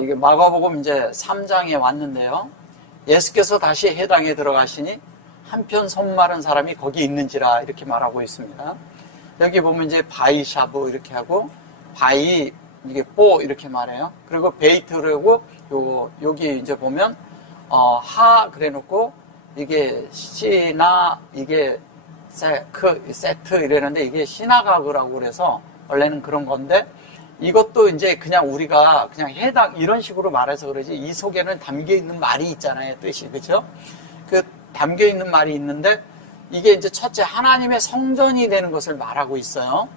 이게 마가복음 이제 3장에 왔는데요. 예수께서 다시 해당에 들어가시니 한편 손마른 사람이 거기 있는지라 이렇게 말하고 있습니다. 여기 보면 이제 바이샤브 이렇게 하고 바이 이게 뽀 이렇게 말해요. 그리고 베이트라고 여기 이제 보면 하 그래 놓고 이게 시나 이게 세트 이러는데 이게 시나가그라고 그래서 원래는 그런 건데 이것도 이제 그냥 우리가 그냥 해당 이런 식으로 말해서 그러지 이 속에는 담겨 있는 말이 있잖아요. 뜻이 그죠? 그 담겨 있는 말이 있는데 이게 이제 첫째 하나님의 성전이 되는 것을 말하고 있어요.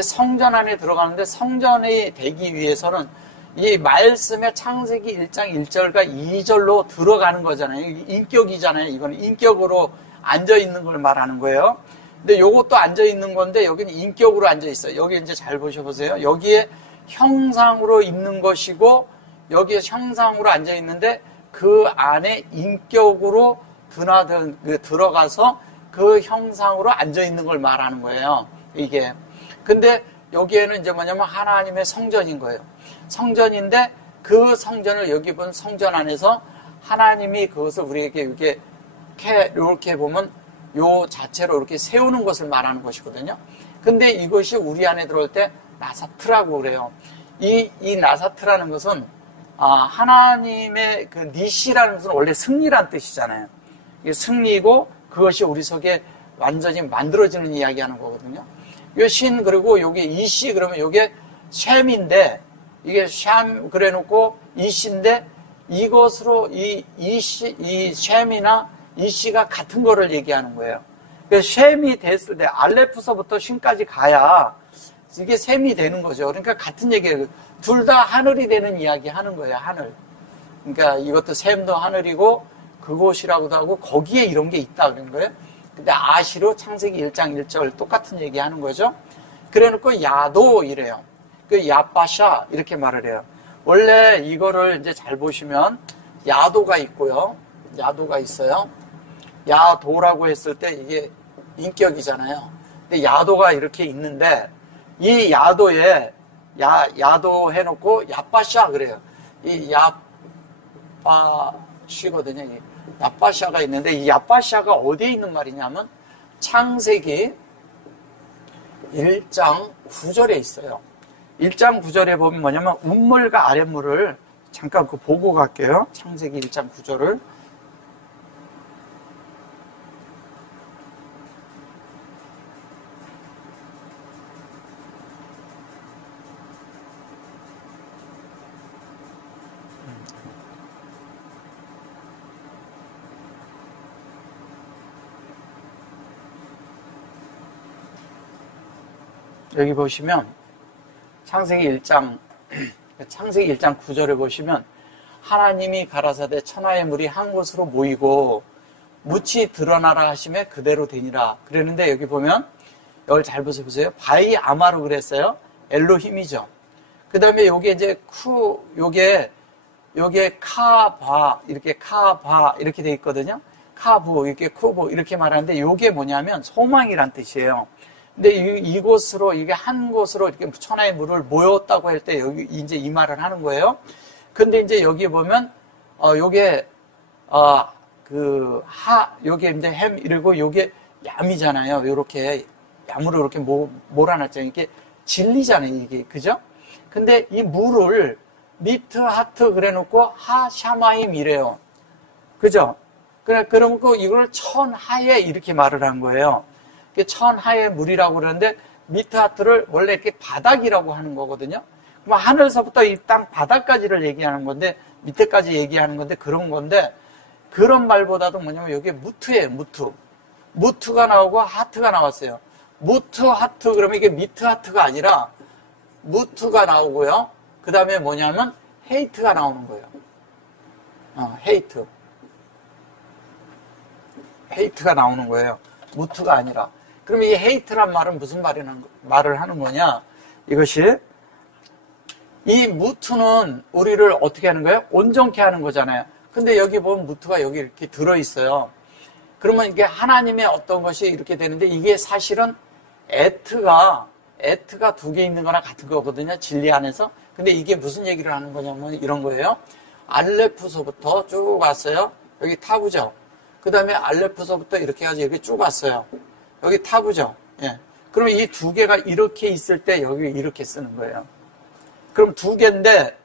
성전 안에 들어가는데 성전이 되기 위해서는 이 말씀의 창세기 1장 1절과 2절로 들어가는 거잖아요. 인격이잖아요. 이건 인격으로 앉아있는 걸 말하는 거예요. 근데 요것도 앉아있는 건데 여기는 인격으로 앉아있어요. 여기 이제 잘 보셔보세요. 여기에 형상으로 있는 것이고 여기에 형상으로 앉아있는데 그 안에 인격으로 들어가서 그 형상으로 앉아있는 걸 말하는 거예요. 이게. 근데 여기에는 이제 뭐냐면 하나님의 성전인 거예요. 성전인데 그 성전을 여기 본 성전 안에서 하나님이 그것을 우리에게 이렇게 보면 요 자체로 이렇게 세우는 것을 말하는 것이거든요. 근데 이것이 우리 안에 들어올 때 나사트라고 그래요. 이 나사트라는 것은 하나님의 그 니시라는 것은 원래 승리란 뜻이잖아요. 이게 승리고 그것이 우리 속에 완전히 만들어지는 이야기하는 거거든요. 요 신 그리고 요게 이시 그러면 요게 셈인데 이게 셈 그래 놓고 이시인데 이것으로 이 셈이나 이시가 같은 거를 얘기하는 거예요. 그래서 셈이 됐을 때 알레프서부터 신까지 가야 이게 셈이 되는 거죠. 그러니까 같은 얘기예요. 둘 다 하늘이 되는 이야기 하는 거예요. 하늘. 그러니까 이것도 셈도 하늘이고 그곳이라고도 하고 거기에 이런 게 있다 그런 거예요. 근데 아시로 창세기 1장 1절 똑같은 얘기 하는 거죠. 그래 놓고 야도 이래요. 그 야빠샤 이렇게 말을 해요. 원래 이거를 이제 잘 보시면 야도가 있고요. 야도가 있어요. 야도라고 했을 때 이게 인격이잖아요. 근데 야도가 이렇게 있는데 이 야도에 야도 해놓고 야빠샤 그래요. 이 야빠시거든요. 야빠샤가 있는데 이 야빠샤가 어디에 있는 말이냐면 창세기 1장 9절에 있어요. 1장 9절에 보면 뭐냐면 운물과 아랫물을 잠깐 보고 갈게요. 창세기 1장 9절을. 여기 보시면 창세기 1장 9절에 보시면 하나님이 가라사대 천하의 물이 한 곳으로 모이고 묻이 드러나라 하심에 그대로 되니라. 그랬는데 여기 보면 여기 잘 보세요. 바이 아마로 그랬어요. 엘로힘이죠. 그 다음에 요게 이제 요게 카바 이렇게 돼 있거든요. 카부 이렇게 쿠부 이렇게 말하는데 요게 뭐냐면 소망이란 뜻이에요. 근데 이곳으로, 이게 한 곳으로 이렇게 천하의 물을 모였다고 할 때 여기 이제 이 말을 하는 거예요. 근데 이제 여기 보면, 요게, 요게 이제 햄, 이러고 요게 얌이잖아요. 요렇게, 얌으로 이렇게 몰아놨잖아요. 이게 진리잖아요. 이게. 그죠? 근데 이 물을 미트, 하트 그래 놓고 하샤마임 이래요. 그죠? 그러고 이걸 천하에 이렇게 말을 한 거예요. 천하의 물이라고 그러는데 미트하트를 원래 이렇게 바닥이라고 하는 거거든요. 그럼 하늘서부터 이 땅 바닥까지를 얘기하는 건데 밑에까지 얘기하는 건데 그런 건데 그런 말보다도 뭐냐면 여기 무트예요. 무트가 나오고 하트가 나왔어요. 무트 하트 그러면 이게 미트하트가 아니라 무트가 나오고요. 그 다음에 뭐냐면 헤이트가 나오는 거예요. 헤이트가 나오는 거예요. 무트가 아니라. 그럼 이 헤이트란 말은 무슨 말을 하는 거냐? 이것이 이 무트는 우리를 어떻게 하는 거예요? 온전케 하는 거잖아요. 근데 여기 보면 무트가 여기 이렇게 들어있어요. 그러면 이게 하나님의 어떤 것이 이렇게 되는데 이게 사실은 에트가 두 개 있는 거나 같은 거거든요. 진리 안에서. 근데 이게 무슨 얘기를 하는 거냐면 이런 거예요. 알레프서부터 쭉 왔어요. 여기 타부죠. 그 다음에 알레프서부터 이렇게 해가지고 여기 쭉 왔어요. 여기 타부죠. 예. 그럼 이 두 개가 이렇게 있을 때 여기 이렇게 쓰는 거예요. 그럼 두 개인데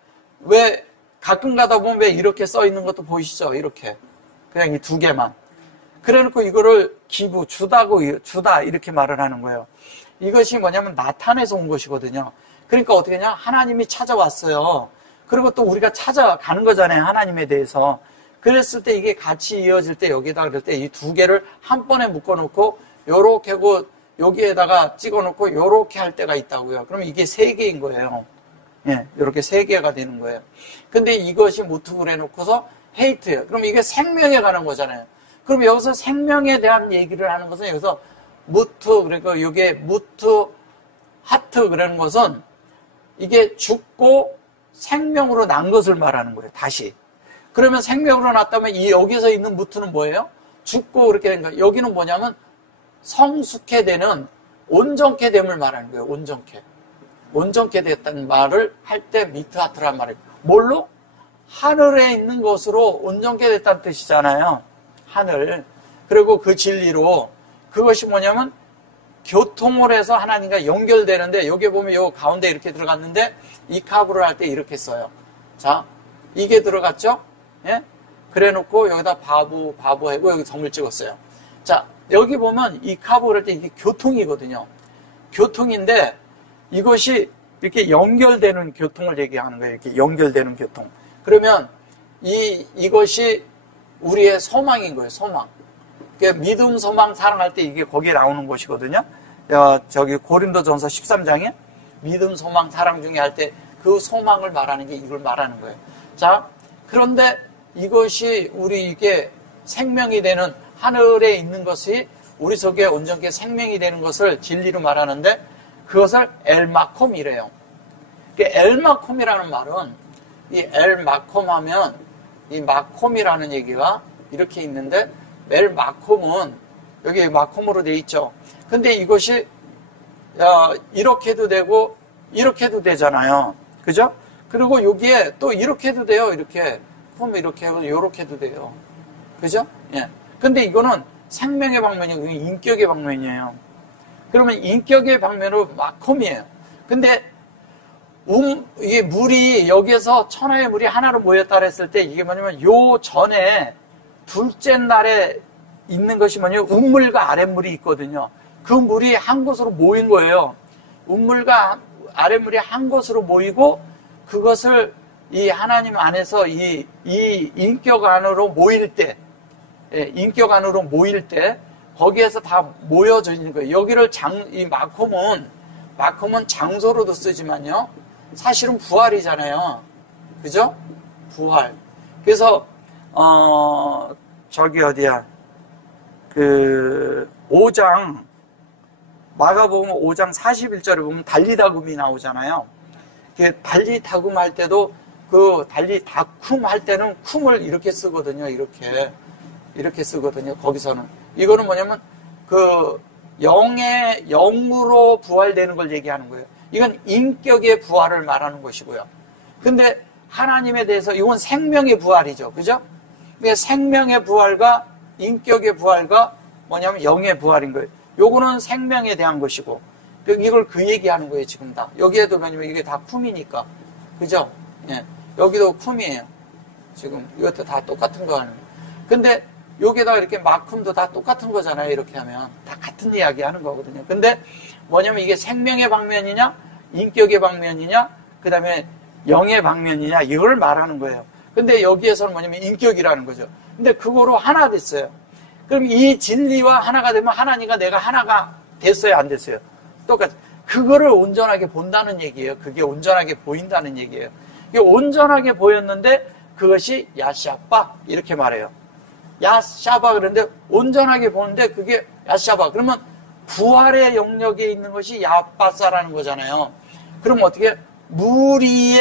왜 가끔 가다 보면 왜 이렇게 써 있는 것도 보이시죠? 이렇게. 그냥 이 두 개만. 그래 놓고 이거를 기부, 주다 이렇게 말을 하는 거예요. 이것이 뭐냐면 나타내서 온 것이거든요. 그러니까 어떻게 하냐? 하나님이 찾아왔어요. 그리고 또 우리가 찾아가는 거잖아요. 하나님에 대해서. 그랬을 때 이게 같이 이어질 때 여기다 그럴 때 이 두 개를 한 번에 묶어놓고 요렇게 하고 여기에다가 찍어놓고 요렇게 할 때가 있다고요. 그럼 이게 세 개인 거예요. 예, 요렇게 세 개가 되는 거예요. 근데 이것이 무투를 해놓고서 헤이트예요. 그럼 이게 생명에 관한 거잖아요. 그럼 여기서 생명에 대한 얘기를 하는 것은 여기서 무투, 그러니까 이게 무투, 하트 그러는 것은 이게 죽고 생명으로 난 것을 말하는 거예요. 다시. 그러면 생명으로 났다면 이 여기서 있는 무투는 뭐예요? 죽고 그렇게 된 거예요. 여기는 뭐냐면 성숙해 되는 온전케 됨을 말하는 거예요. 온전케. 온전케 됐다는 말을 할 때 미트하트란 말이에요. 뭘로? 하늘에 있는 것으로 온전케 됐다는 뜻이잖아요. 하늘. 그리고 그 진리로 그것이 뭐냐면 교통을 해서 하나님과 연결되는데 여기 보면 요 가운데 이렇게 들어갔는데 이 카브를 할 때 이렇게 써요. 자, 이게 들어갔죠? 예? 그래 놓고 여기다 바보 하고 여기 점을 찍었어요. 자, 여기 보면 이 카브를 할 때 이게 교통이거든요. 교통인데 이것이 이렇게 연결되는 교통을 얘기하는 거예요. 이렇게 연결되는 교통. 그러면 이것이 우리의 소망인 거예요. 소망. 믿음, 소망, 사랑할 때 이게 거기에 나오는 것이거든요. 저기 고린도전서 13장에 믿음, 소망, 사랑 중에 할 때 그 소망을 말하는 게 이걸 말하는 거예요. 자, 그런데 이것이 우리 이게 생명이 되는 하늘에 있는 것이 우리 속에 온전하게 생명이 되는 것을 진리로 말하는데 그것을 엘마콤이래요. 엘마콤이라는 말은 이 엘마콤 하면 이 마콤이라는 얘기가 이렇게 있는데 엘마콤은 여기 마콤으로 돼 있죠. 근데 이것이 이렇게도 되고 이렇게도 되잖아요. 그죠? 그리고 여기에 또 이렇게도 돼요. 이렇게 보면 이렇게 하고 이렇게도 돼요. 그죠? 예. 근데 이거는 생명의 방면이고 인격의 방면이에요. 그러면 인격의 방면으로 마콤이에요. 근데 이게 물이 여기에서 천하의 물이 하나로 모였다 그랬을 때 이게 뭐냐면 요 전에 둘째 날에 있는 것이 뭐냐면 운물과 아랫물이 있거든요. 그 물이 한 곳으로 모인 거예요. 운물과 아랫물이 한 곳으로 모이고 그것을 이 하나님 안에서 이 인격 안으로 모일 때, 인격 안으로 모일 때 거기에서 다 모여져 있는 거예요. 여기를 이 마콤은 장소로도 쓰지만요. 사실은 부활이잖아요. 그죠? 부활. 그래서 저기 어디야? 그 5장 마가복음 5장 41절에 보면 달리다굼이 나오잖아요. 달리다굼 할 때도 그 달리다쿰 할 때는 쿰을 이렇게 쓰거든요. 이렇게 쓰거든요. 거기서는 이거는 뭐냐면 그 영으로 부활되는 걸 얘기하는 거예요. 이건 인격의 부활을 말하는 것이고요. 근데 하나님에 대해서 이건 생명의 부활이죠. 그죠? 생명의 부활과 인격의 부활과 뭐냐면 영의 부활인 거예요. 요거는 생명에 대한 것이고 이걸 그 얘기하는 거예요. 지금 다. 여기에도 뭐냐면 이게 다 쿰이니까. 그죠? 예. 여기도 쿰이에요. 지금 이것도 다 똑같은 거 하는 거예요. 근데 여기다가 이렇게 마쿰도 다 똑같은 거잖아요. 이렇게 하면 다 같은 이야기 하는 거거든요. 근데 뭐냐면 이게 생명의 방면이냐 인격의 방면이냐 그 다음에 영의 방면이냐 이걸 말하는 거예요. 근데 여기에서는 뭐냐면 인격이라는 거죠. 근데 그거로 하나 됐어요. 그럼 이 진리와 하나가 되면 하나님과 내가 하나가 됐어요 안 됐어요? 똑같이 그거를 온전하게 본다는 얘기예요. 그게 온전하게 보인다는 얘기예요. 이게 온전하게 보였는데 그것이 야샤바 이렇게 말해요. 야샤바 그런데 온전하게 보는데 그게 야샤바 그러면 부활의 영역에 있는 것이 야바사라는 거잖아요. 그럼 어떻게 물이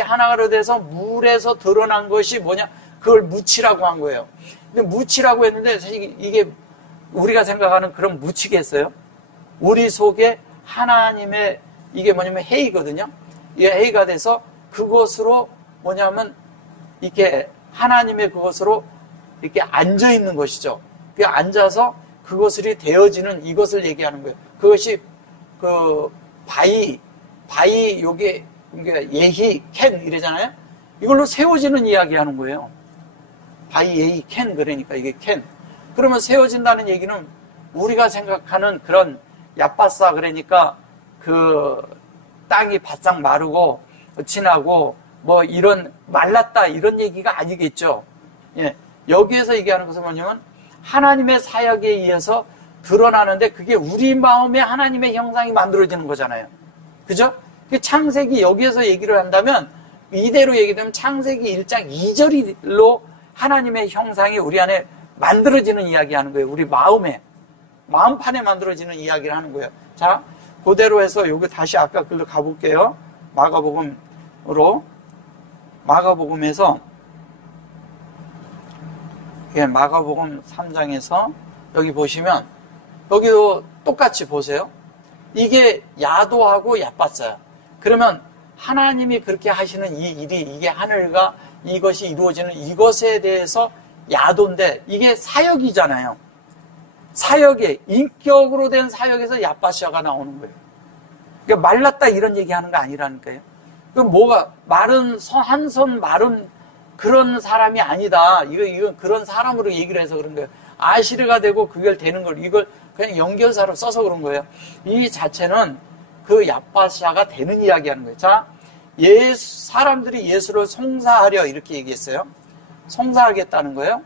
하나가 돼서 물에서 드러난 것이 뭐냐? 그걸 무치라고 한 거예요. 근데 무치라고 했는데 사실 이게 우리가 생각하는 그런 무치겠어요? 우리 속에 하나님의 이게 뭐냐면 해이거든요. 이게 A가 돼서 그것으로 뭐냐면 이렇게 하나님의 그것으로 이렇게 앉아 있는 것이죠. 그 앉아서 그것이 되어지는 이것을 얘기하는 거예요. 그것이 그 바위 요게 예히 캔 이래잖아요. 이걸로 세워지는 이야기하는 거예요. 바위 예히 캔 그러니까 이게 캔. 그러면 세워진다는 얘기는 우리가 생각하는 그런 얕바싸 그러니까 그 땅이 바싹 마르고 진하고 뭐 이런 말랐다 이런 얘기가 아니겠죠. 예. 여기에서 얘기하는 것은 뭐냐면 하나님의 사역에 의해서 드러나는데 그게 우리 마음에 하나님의 형상이 만들어지는 거잖아요. 그죠? 그 창세기 여기에서 얘기를 한다면 이대로 얘기되면 창세기 1장 2절로 하나님의 형상이 우리 안에 만들어지는 이야기하는 거예요. 우리 마음판에 만들어지는 이야기를 하는 거예요. 자, 그대로 해서 여기 다시 아까 글로 가볼게요. 마가복음에서 마가복음 3장에서 여기 보시면 여기도 똑같이 보세요. 이게 야도하고 얕봤어요. 그러면 하나님이 그렇게 하시는 이 일이 이게 하늘과 이것이 이루어지는 이것에 대해서 야도인데 이게 사역이잖아요. 사역에 인격으로 된 사역에서 얕바샤가 나오는 거예요. 그러니까 말랐다 이런 얘기하는 거 아니라니까요. 그 뭐가 한 손 마른 그런 사람이 아니다. 이거 그런 사람으로 얘기를 해서 그런 거예요. 아시르가 되고 그걸 되는 걸 이걸 그냥 연결사로 써서 그런 거예요. 이 자체는 그 얕바샤가 되는 이야기하는 거예요. 자, 사람들이 예수를 송사하려 이렇게 얘기했어요. 송사하겠다는 거예요.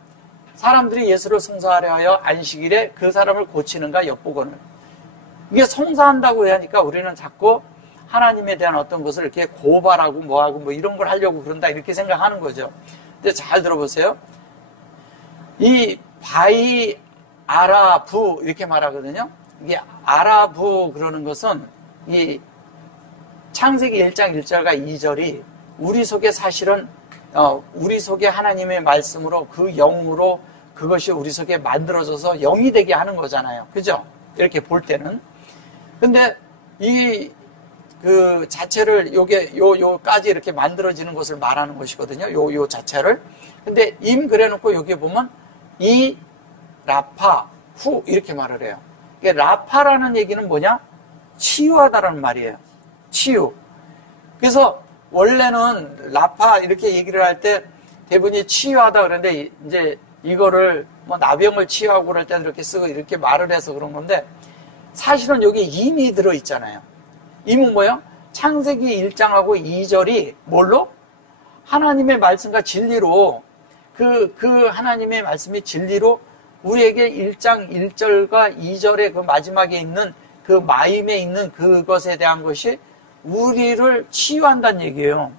사람들이 예수를 송사하려 하여 안식일에 그 사람을 고치는가 엿보거늘. 이게 송사한다고 하니까 우리는 자꾸 하나님에 대한 어떤 것을 이렇게 고발하고 뭐하고 뭐 이런 걸 하려고 그런다 이렇게 생각하는 거죠. 근데 잘 들어보세요. 이 바이 아라부 이렇게 말하거든요. 이게 아라부 그러는 것은 이 창세기 1장 1절과 2절이 우리 속에 사실은 우리 속에 하나님의 말씀으로 그 영으로 그것이 우리 속에 만들어져서 영이 되게 하는 거잖아요. 그죠? 이렇게 볼 때는. 근데 그 자체를 요까지 이렇게 만들어지는 것을 말하는 것이거든요. 요 자체를. 근데 그래 놓고 여기 보면 이 라파 후 이렇게 말을 해요. 이게 라파라는 얘기는 뭐냐? 치유하다라는 말이에요. 치유. 그래서 원래는 라파 이렇게 얘기를 할 때 대부분이 치유하다 그러는데 이제 이거를 뭐 나병을 치유하고 그럴 때는 이렇게 쓰고 이렇게 말을 해서 그런 건데 사실은 여기 임이 들어있잖아요. 임은 뭐예요? 창세기 1장하고 2절이 뭘로? 하나님의 말씀과 진리로 그 하나님의 말씀이 진리로 우리에게 1장 1절과 2절의 그 마지막에 있는 그 마임에 있는 그것에 대한 것이 우리를 치유한다는 얘기예요.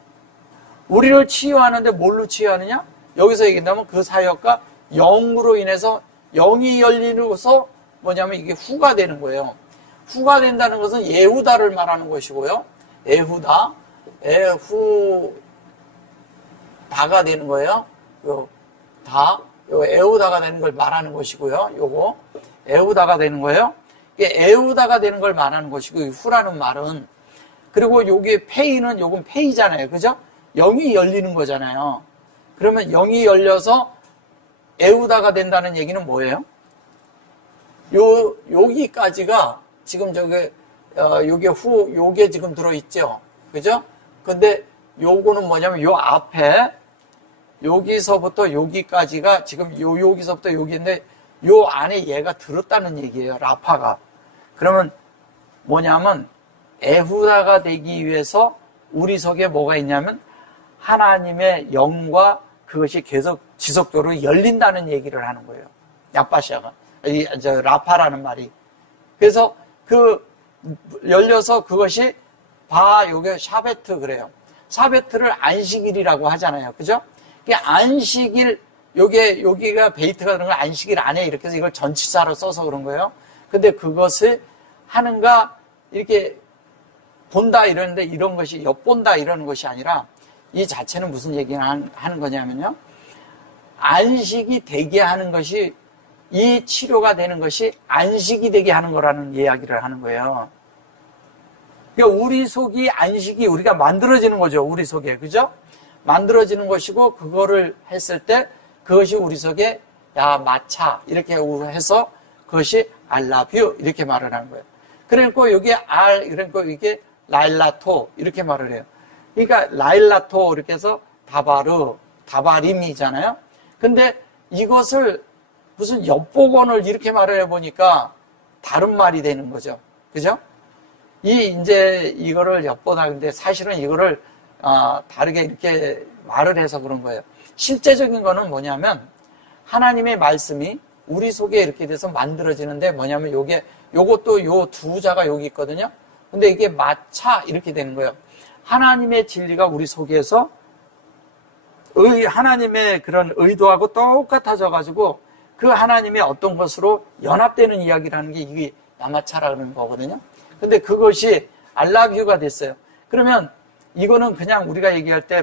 우리를 치유하는데 뭘로 치유하느냐? 여기서 얘기한다면 그 사역과 영으로 인해서 영이 열리면서 뭐냐면 이게 후가 되는 거예요. 후가 된다는 것은 예후다를 말하는 것이고요. 에후다가 되는 거예요. 요 에후다가 되는 걸 말하는 것이고요. 요거 에후다가 되는 거예요. 이게 에후다가 되는 걸 말하는 것이고 후라는 말은 그리고 요게 페이는 요건 페이잖아요. 그죠? 영이 열리는 거잖아요. 그러면 영이 열려서 에후다가 된다는 얘기는 뭐예요? 여기까지가 지금 요게 지금 들어있죠? 그죠? 근데 요거는 뭐냐면 요 앞에 여기서부터 여기까지가 지금 여기서부터 여기인데 요 안에 얘가 들었다는 얘기예요. 라파가. 그러면 뭐냐면 에후다가 되기 위해서 우리 속에 뭐가 있냐면 하나님의 영과 그것이 계속 지속적으로 열린다는 얘기를 하는 거예요. 야빠샤가. 라파라는 말이. 그래서 열려서 그것이 요게 샤베트 그래요. 샤베트를 안식일이라고 하잖아요. 그죠? 이게 안식일, 여기가 베이트가 그런 거 안식일 안에 이렇게 해서 이걸 전치사로 써서 그런 거예요. 근데 그것을 하는가, 이렇게 본다 이러는데 이런 것이 엿본다 이러는 것이 아니라 이 자체는 무슨 얘기를 하는 거냐면요. 안식이 되게 하는 것이 이 치료가 되는 것이 안식이 되게 하는 거라는 이야기를 하는 거예요. 그러니까 우리 속이 안식이 우리가 만들어지는 거죠. 우리 속에. 그죠? 만들어지는 것이고, 그거를 했을 때 그것이 우리 속에 야, 마차. 이렇게 해서 그것이 I love you. 이렇게 말을 하는 거예요. 그러니까 여기에 그러니까 이게 라일라토. 이렇게 말을 해요. 그러니까 라일라토. 이렇게 해서 다바림이잖아요. 근데 이것을 무슨 엿보건을 이렇게 말을 해보니까 다른 말이 되는 거죠. 그죠? 이제 이거를 엿보다. 근데 사실은 이거를, 다르게 이렇게 말을 해서 그런 거예요. 실제적인 거는 뭐냐면, 하나님의 말씀이 우리 속에 이렇게 돼서 만들어지는데 뭐냐면 요것도 요 두 자가 여기 있거든요. 근데 이게 마차 이렇게 되는 거예요. 하나님의 진리가 우리 속에서 하나님의 그런 의도하고 똑같아져가지고 그 하나님의 어떤 것으로 연합되는 이야기라는 게 이게 야마차라는 거거든요. 근데 그것이 알라뷰가 됐어요. 그러면 이거는 그냥 우리가 얘기할 때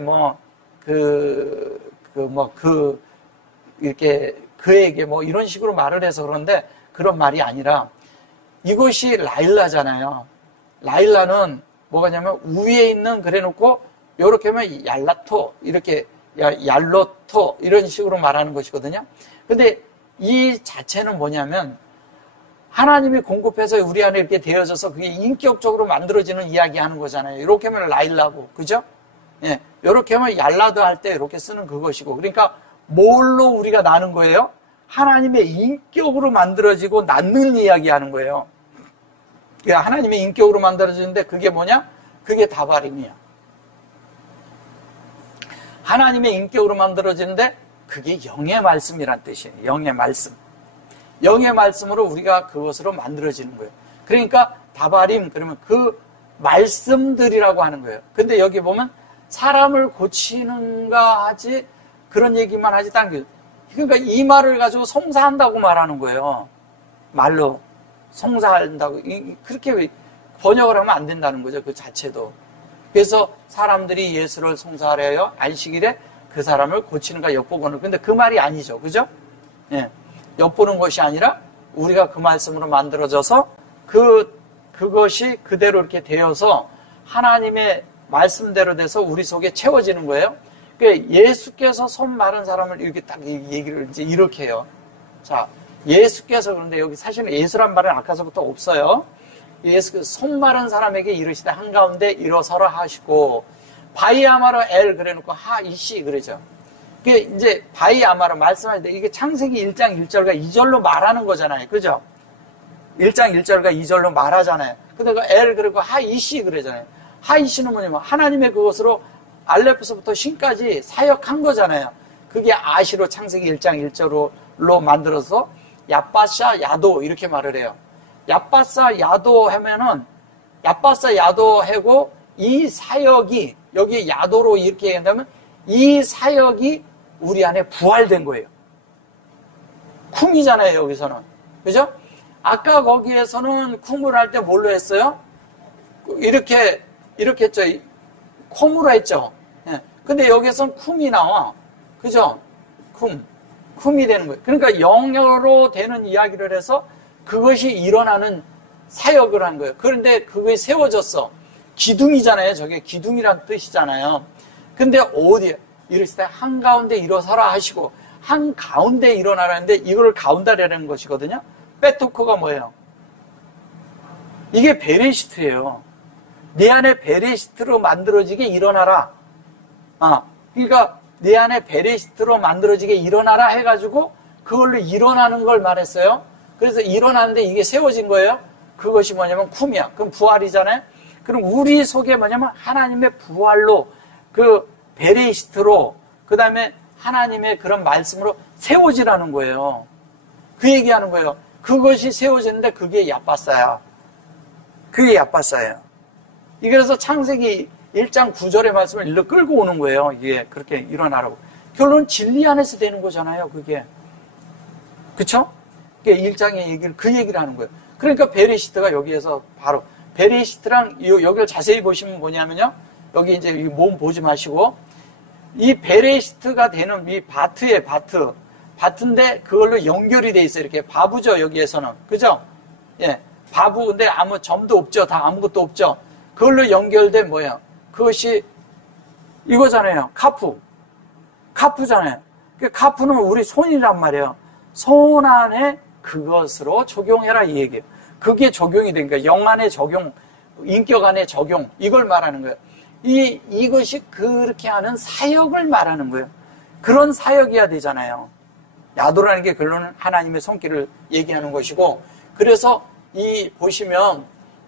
이렇게 그에게 이런 식으로 말을 해서 그런데 그런 말이 아니라 이것이 라일라잖아요. 라일라는 뭐가냐면 위에 있는 그래 놓고 요렇게 하면 얄라토 이렇게 얄로토 이런 식으로 말하는 것이거든요. 근데 이 자체는 뭐냐면 하나님이 공급해서 우리 안에 이렇게 되어져서 그게 인격적으로 만들어지는 이야기 하는 거잖아요. 이렇게 하면 라일라고. 그죠? 예. 이렇게 하면 얄라도 할 때 이렇게 쓰는 그것이고. 그러니까 뭘로 우리가 나는 거예요? 하나님의 인격으로 만들어지고 낳는 이야기 하는 거예요. 그러니까 하나님의 인격으로 만들어지는데 그게 뭐냐? 그게 다바림이야. 하나님의 인격으로 만들어지는데 그게 영의 말씀이란 뜻이에요. 영의 말씀. 영의 말씀으로 우리가 그것으로 만들어지는 거예요. 그러니까 다바림, 그러면 그 말씀들이라고 하는 거예요. 근데 여기 보면 사람을 고치는가 하지 그런 얘기만 하지 않는 거예요. 그러니까 이 말을 가지고 송사한다고 말하는 거예요. 말로 송사한다고. 그렇게 번역을 하면 안 된다는 거죠. 그 자체도. 그래서 사람들이 예수를 송사하려 안식일에 그 사람을 고치는가 엿보고는. 근데 그 말이 아니죠. 그죠? 예. 엿보는 것이 아니라 우리가 그 말씀으로 만들어져서 그것이 그대로 이렇게 되어서 하나님의 말씀대로 돼서 우리 속에 채워지는 거예요. 그러니까 예수께서 손 마른 사람을 이렇게 딱 얘기를 이제 이렇게 해요. 자, 예수께서 그런데 여기 사실은 예수란 말은 아까서부터 없어요. 예수께서 손 마른 사람에게 이르시되 한가운데 일어서라 하시고 바이아마르 엘 그래놓고 하이시 그러죠. 그게 이제 바이아마르 말씀할 때 이게 창세기 1장 1절과 2절로 말하는 거잖아요. 그죠? 1장 1절과 2절로 말하잖아요. 근데 그 엘 그리고 하이시 그러잖아요. 하이시는 뭐냐면 하나님의 그것으로 알레프서부터 신까지 사역한 거잖아요. 그게 아시로 창세기 1장 1절로 만들어서 야빠샤 야도 이렇게 말을 해요. 야빠사 야도 하면은 야빠사 야도 하고 이 사역이 여기 야도로 이렇게 한다면 이 사역이 우리 안에 부활된 거예요. 쿵이잖아요, 여기서는. 그죠? 아까 거기에서는 쿵을 할 때 뭘로 했어요? 이렇게 했죠. 콤으로 했죠. 예. 근데 여기에서는 쿵이 나와. 그죠? 쿵이 되는 거예요. 그러니까 영어로 되는 이야기를 해서 그것이 일어나는 사역을 한 거예요. 그런데 그게 세워졌어. 기둥이잖아요. 저게 기둥이란 뜻이잖아요. 근데 어디에? 이랬을 때 한가운데 일어서라 하시고 한가운데 일어나라는데 이걸 가운데라는 것이거든요. 베토코가 뭐예요? 이게 베레시트예요. 내 안에 베레시트로 만들어지게 일어나라. 그러니까 내 안에 베레시트로 만들어지게 일어나라 해가지고 그걸로 일어나는 걸 말했어요. 그래서 일어나는데 이게 세워진 거예요. 그것이 뭐냐면 쿰이야. 그럼 부활이잖아요. 그럼 우리 속에 뭐냐면 하나님의 부활로 그 베레시트로 그 다음에 하나님의 그런 말씀으로 세워지라는 거예요. 그 얘기하는 거예요. 그것이 세워지는데 그게 야빠싸야. 그게 야빠싸예요. 그래서 창세기 1장 9절의 말씀을 일로 끌고 오는 거예요. 이게 그렇게 일어나라고. 결론은 진리 안에서 되는 거잖아요. 그게. 그쵸? 1장의 얘기를 그 얘기를 하는 거예요. 그러니까 베레시트가 여기에서 바로 베레시트랑 여기를 자세히 보시면 뭐냐면요. 여기 이제 몸 보지 마시고 이 베레시트가 되는 이 바트에 바트인데 그걸로 연결이 돼 있어요. 이렇게 바부죠. 여기에서는. 그죠? 예. 바부 근데 아무 점도 없죠. 다 아무것도 없죠. 그걸로 연결된 뭐야? 그것이 이거잖아요. 카프잖아요. 그 카프는 우리 손이란 말이에요. 손 안에 그것으로 적용해라 이 얘기예요. 그게 적용이 되니까 영 안에 적용, 인격 안에 적용, 이걸 말하는 거예요. 이것이 그렇게 하는 사역을 말하는 거예요. 그런 사역이어야 되잖아요. 야도라는 게 결론은 하나님의 손길을 얘기하는 것이고, 그래서 보시면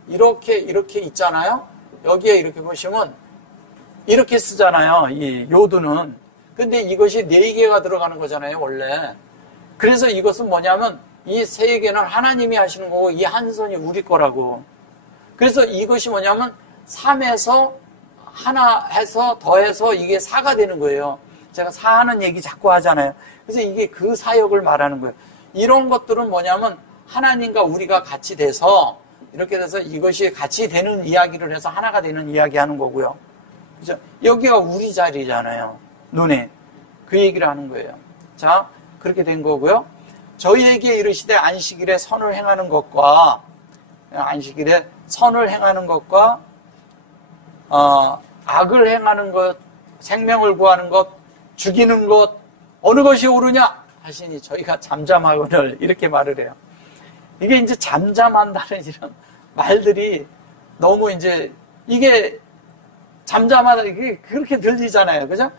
이렇게 있잖아요. 여기에 이렇게 보시면 이렇게 쓰잖아요. 이 요두는. 근데 이것이 4개가 들어가는 거잖아요, 원래. 그래서 이것은 뭐냐면 이 3개는 하나님이 하시는 거고 이 한 손이 우리 거라고. 그래서 이것이 뭐냐면 3에서 하나 해서 더해서 이게 4가 되는 거예요. 제가 4 하는 얘기 자꾸 하잖아요. 그래서 이게 그 사역을 말하는 거예요. 이런 것들은 뭐냐면 하나님과 우리가 같이 돼서 이렇게 돼서 이것이 같이 되는 이야기를 해서 하나가 되는 이야기 하는 거고요. 그죠? 여기가 우리 자리잖아요. 눈에. 그 얘기를 하는 거예요. 자, 그렇게 된 거고요. 저희에게 이르시되 안식일에 선을 행하는 것과 악을 행하는 것, 생명을 구하는 것, 죽이는 것, 어느 것이 옳으냐 하시니 저희가 잠잠하거늘 이렇게 말을 해요. 이게 이제 잠잠한다는 이런 말들이 너무 이제 이게 잠잠하다 이게 그렇게 들리잖아요. 그죠?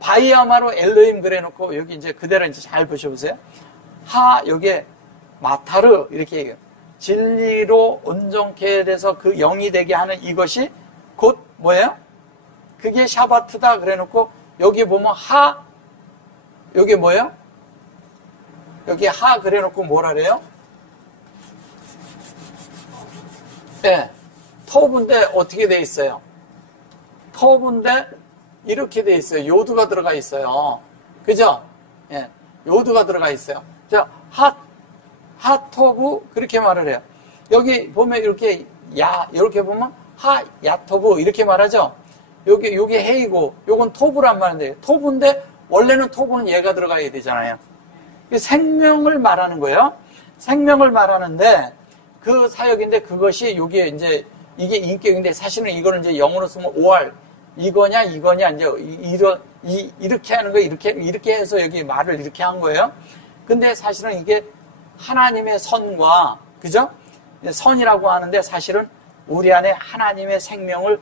바이아마로 엘로힘 그래 놓고 여기 이제 그대로 이제 잘 보셔보세요. 여기에 마타르 이렇게 얘기해요. 진리로 온전케 돼서 그 영이 되게 하는 이것이 곧 뭐예요? 그게 샤바트다 그래 놓고 여기 보면 여기 뭐예요? 여기 그래 놓고 뭐라 그래요? 네. 터브인데 어떻게 돼 있어요? 터브인데 이렇게 돼 있어요. 요두가 들어가 있어요. 그죠? 예. 요두가 들어가 있어요. 자, 하터브 그렇게 말을 해요. 여기 보면 이렇게 이렇게 보면 야터브 이렇게 말하죠. 요게 헤이고 요건 토브란 말인데 토브인데 원래는 토브는 얘가 들어가야 되잖아요. 생명을 말하는 거예요. 생명을 말하는데 그 사역인데 그것이 요게 이제 이게 인격인데 사실은 이거는 이제 영어로 쓰면 OR 이거냐 이제 이렇게 하는 거 이렇게 해서 여기 말을 이렇게 한 거예요. 근데 사실은 이게 하나님의 선과 그죠? 선이라고 하는데 사실은 우리 안에 하나님의 생명을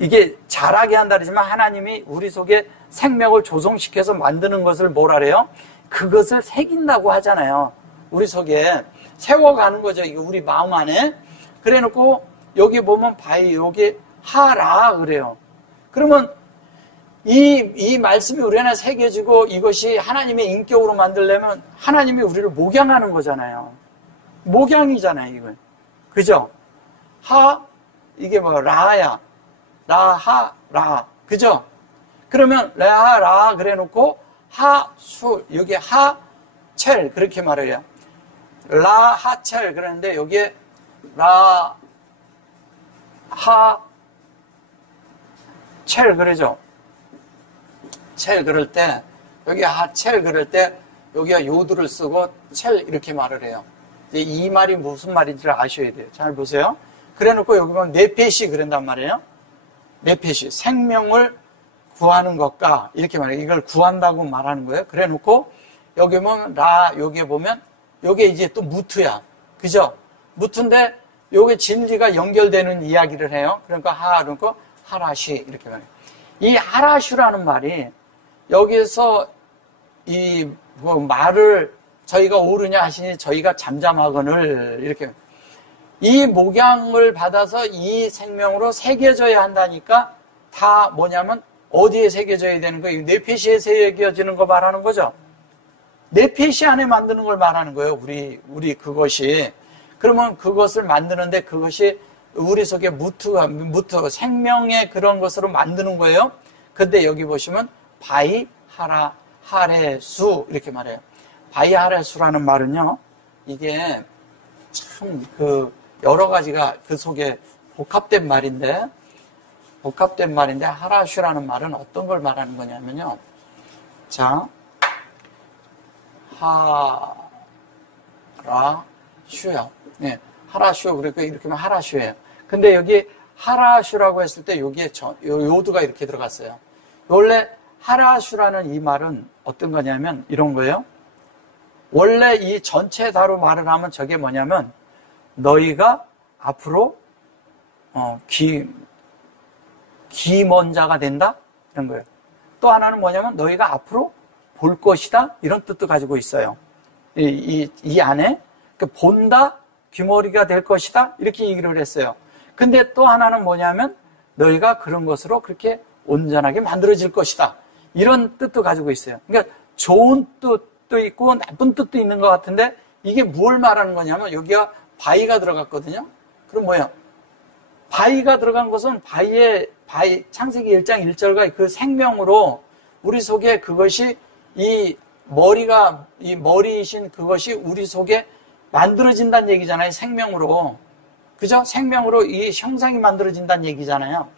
이게 자라게 한다 그러지만 하나님이 우리 속에 생명을 조성시켜서 만드는 것을 뭐라 그래요? 그것을 새긴다고 하잖아요. 우리 속에 세워가는 거죠. 이거 우리 마음 안에. 그래 놓고 여기 보면 여기 하라 그래요. 그러면 이 말씀이 우리 안에 새겨지고 이것이 하나님의 인격으로 만들려면 하나님이 우리를 목양하는 거잖아요. 목양이잖아요, 이건. 그죠? 이게 뭐, 라야. 라. 그죠? 그러면, 라, 그래 놓고, 여기 첼, 그렇게 말해요. 첼, 그러는데, 여기에, 첼, 그러죠? 첼, 그럴 때, 여기 첼, 그럴 때, 여기가 요두를 쓰고, 첼, 이렇게 말을 해요. 이 말이 무슨 말인지를 아셔야 돼요. 잘 보세요. 그래 놓고 여기 보면 네페시 그런단 말이에요. 네페시. 생명을 구하는 것과 이렇게 말해요. 이걸 구한다고 말하는 거예요. 그래 놓고 여기 보면 여기 보면 요게 이제 또 무트야. 그죠? 무트인데 요게 진리가 연결되는 이야기를 해요. 그러니까 그러니까 하라시 이렇게 말해요. 이 하라슈라는 말이 여기서 말을 저희가 오르냐 하시니 저희가 잠잠하거늘 이렇게 이 목양을 받아서 이 생명으로 새겨져야 한다니까 다 뭐냐면 어디에 새겨져야 되는 거예요? 네페시에 새겨지는 거 말하는 거죠. 네페시 안에 만드는 걸 말하는 거예요. 우리 그것이. 그러면 그것을 만드는데 그것이 우리 속에 무트 생명의 그런 것으로 만드는 거예요. 근데 여기 보시면 하레수 이렇게 말해요. 바이하레수라는 말은요, 이게 참 여러 가지가 그 속에 복합된 말인데 하라슈라는 말은 어떤 걸 말하는 거냐면요. 자, 하라슈요. 네, 하라슈, 그러니까 이렇게 하면 하라슈예요. 근데 여기 하라슈라고 했을 때 여기에 요두가 이렇게 들어갔어요. 원래 하라슈라는 이 말은 어떤 거냐면 이런 거예요. 원래 이 전체 다로 말을 하면 저게 뭐냐면 너희가 앞으로 기먼 자가 된다? 이런 거예요. 또 하나는 뭐냐면 너희가 앞으로 볼 것이다? 이런 뜻도 가지고 있어요. 이 안에 본다? 귀머리가 될 것이다? 이렇게 얘기를 했어요. 근데 또 하나는 뭐냐면 너희가 그런 것으로 그렇게 온전하게 만들어질 것이다. 이런 뜻도 가지고 있어요. 그러니까 좋은 뜻도 있고 나쁜 뜻도 있는 것 같은데 이게 뭘 말하는 거냐면 여기가 바위가 들어갔거든요. 그럼 뭐예요? 바위가 들어간 것은 바위 창세기 1장 1절과 그 생명으로 우리 속에 그것이 이 머리이신 그것이 우리 속에 만들어진다는 얘기잖아요. 생명으로. 그죠? 생명으로 이 형상이 만들어진다는 얘기잖아요.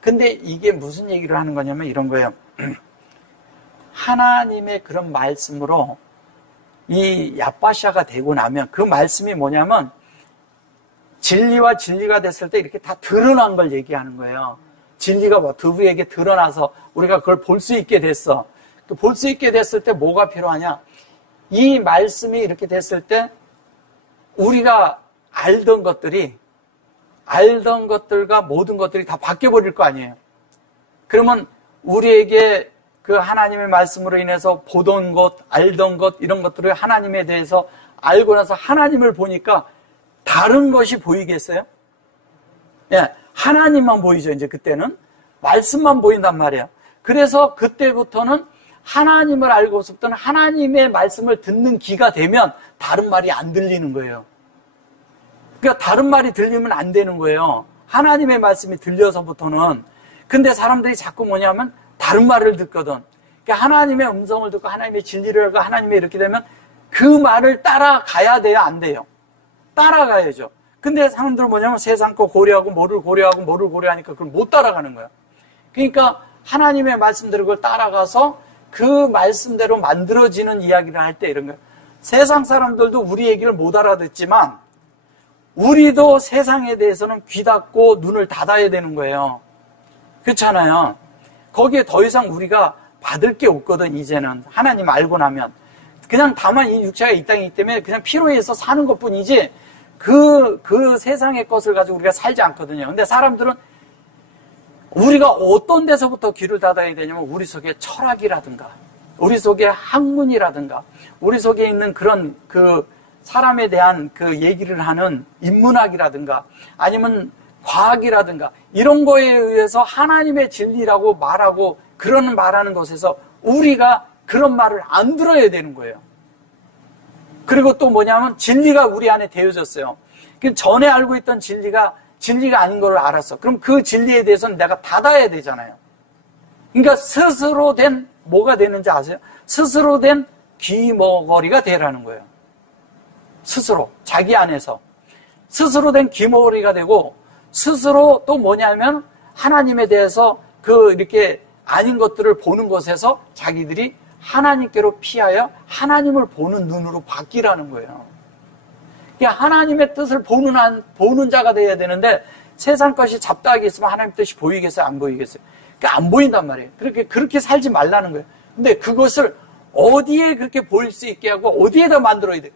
근데 이게 무슨 얘기를 하는 거냐면 이런 거예요. 하나님의 그런 말씀으로 이 야빠샤가 되고 나면 그 말씀이 뭐냐면 진리와 진리가 됐을 때 이렇게 다 드러난 걸 얘기하는 거예요. 진리가 뭐 두부에게 드러나서 우리가 그걸 볼 수 있게 됐어. 볼 수 있게 됐을 때 뭐가 필요하냐? 이 말씀이 이렇게 됐을 때 우리가 알던 것들과 모든 것들이 다 바뀌어버릴 거 아니에요. 그러면 우리에게 그 하나님의 말씀으로 인해서 보던 것, 알던 것, 이런 것들을 하나님에 대해서 알고 나서 하나님을 보니까 다른 것이 보이겠어요? 예, 하나님만 보이죠, 이제 그때는. 말씀만 보인단 말이에요. 그래서 그때부터는 하나님을 알고서부터는 하나님의 말씀을 듣는 귀가 되면 다른 말이 안 들리는 거예요. 그러니까 다른 말이 들리면 안 되는 거예요. 하나님의 말씀이 들려서부터는. 근데 사람들이 자꾸 뭐냐면 다른 말을 듣거든. 그러니까 하나님의 음성을 듣고 하나님의 진리를 알고 하나님의 이렇게 되면 그 말을 따라가야 돼요, 안 돼요? 따라가야죠. 근데 사람들은 뭐냐면 세상 거 고려하고 뭐를 고려하니까 그걸 못 따라가는 거야. 그러니까 하나님의 말씀대로 그걸 따라가서 그 말씀대로 만들어지는 이야기를 할 때 이런 거예요. 세상 사람들도 우리 얘기를 못 알아듣지만 우리도 세상에 대해서는 귀 닫고 눈을 닫아야 되는 거예요. 그렇잖아요. 거기에 더 이상 우리가 받을 게 없거든, 이제는. 하나님 알고 나면. 그냥 다만 이 육체가 이 땅에 있기 때문에 그냥 필요해서 사는 것 뿐이지 그 세상의 것을 가지고 우리가 살지 않거든요. 근데 사람들은 우리가 어떤 데서부터 귀를 닫아야 되냐면 우리 속에 철학이라든가 우리 속에 학문이라든가 우리 속에 있는 그런 그 사람에 대한 그 얘기를 하는 인문학이라든가 아니면 과학이라든가 이런 거에 의해서 하나님의 진리라고 말하고 그런 말하는 것에서 우리가 그런 말을 안 들어야 되는 거예요. 그리고 또 뭐냐면 진리가 우리 안에 되어졌어요. 전에 알고 있던 진리가 아닌 걸 알았어. 그럼 그 진리에 대해서는 내가 닫아야 되잖아요. 그러니까 스스로 된 뭐가 되는지 아세요? 스스로 된 귀머거리가 되라는 거예요. 스스로 자기 안에서 스스로 된 귀머거리가 되고 스스로 또 뭐냐면 하나님에 대해서 그 이렇게 아닌 것들을 보는 것에서 자기들이 하나님께로 피하여 하나님을 보는 눈으로 바뀌라는 거예요. 그러니까 하나님의 뜻을 보는 자가 돼야 되는데 세상 것이 잡다하게 있으면 하나님 뜻이 보이겠어요? 안 보이겠어요? 그러니까 안 보인단 말이에요. 그렇게 살지 말라는 거예요. 근데 그것을 어디에 그렇게 보일 수 있게 하고 어디에다 만들어야 돼요?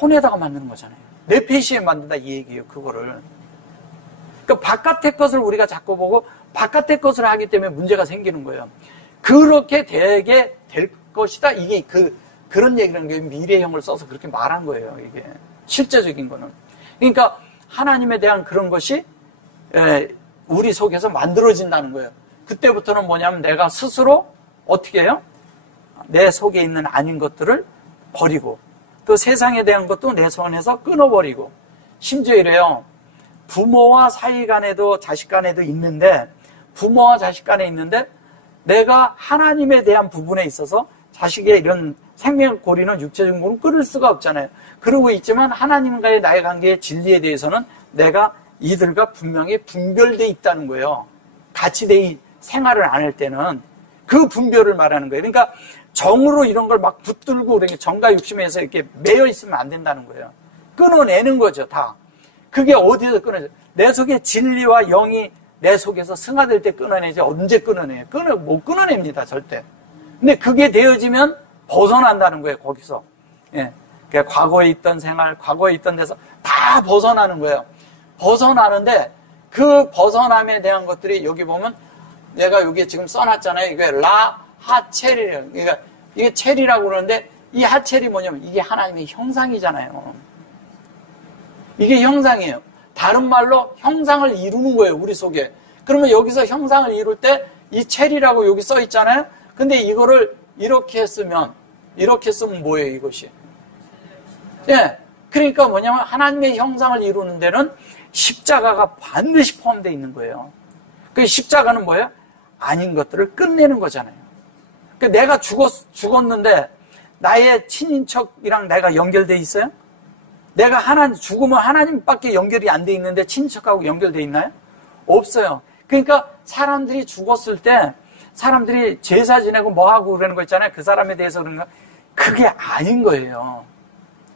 혼에다가 만드는 거잖아요. 내 페이시에 만든다 이 얘기예요. 그거를. 그러니까 바깥의 것을 우리가 자꾸 보고 바깥의 것을 하기 때문에 문제가 생기는 거예요. 그렇게 되게 될 것이다. 이게 그런 얘기라는 게 미래형을 써서 그렇게 말한 거예요. 이게 실제적인 거는. 그러니까 하나님에 대한 그런 것이 우리 속에서 만들어진다는 거예요. 그때부터는 뭐냐면 내가 스스로 어떻게 해요? 내 속에 있는 아닌 것들을 버리고 또 세상에 대한 것도 내 손에서 끊어버리고 심지어 이래요. 부모와 사이 간에도 자식 간에도 있는데 부모와 자식 간에 있는데 내가 하나님에 대한 부분에 있어서 자식의 이런 생명 고리는 육체적인 고리는 끊을 수가 없잖아요. 그러고 있지만 하나님과의 나의 관계의 진리에 대해서는 내가 이들과 분명히 분별되어 있다는 거예요. 같이 생활을 안 할 때는 그 분별을 말하는 거예요. 그러니까 정으로 이런 걸 막 붙들고 정과 육심에서 이렇게 매여 있으면 안 된다는 거예요. 끊어내는 거죠, 다. 그게 어디서 끊어져? 내 속에 진리와 영이 내 속에서 승화될 때 끊어내지 언제 끊어내요? 못 끊어냅니다, 절대. 근데 그게 되어지면 벗어난다는 거예요, 거기서. 예. 그러니까 과거에 있던 생활, 과거에 있던 데서 다 벗어나는 거예요. 벗어나는데 그 벗어남에 대한 것들이 여기 보면 내가 여기 지금 써놨잖아요. 이게 하첼이래요. 그러니까 이게 첼이라고 그러는데 이 하첼이 뭐냐면 이게 하나님의 형상이잖아요. 이게 형상이에요. 다른 말로 형상을 이루는 거예요, 우리 속에. 그러면 여기서 형상을 이룰 때 이 첼이라고 여기 써 있잖아요. 근데 이거를 이렇게 쓰면 뭐예요, 이것이? 예. 그러니까 뭐냐면 하나님의 형상을 이루는 데는 십자가가 반드시 포함되어 있는 거예요. 그 십자가는 뭐예요? 아닌 것들을 끝내는 거잖아요. 그러니까 내가 죽었는데 나의 친인척이랑 내가 연결돼 있어요? 내가 죽으면 하나님밖에 연결이 안 돼 있는데 친인척하고 연결돼 있나요? 없어요. 그러니까 사람들이 죽었을 때 사람들이 제사 지내고 뭐하고 그러는 거 있잖아요. 그 사람에 대해서 그런가? 그게 아닌 거예요.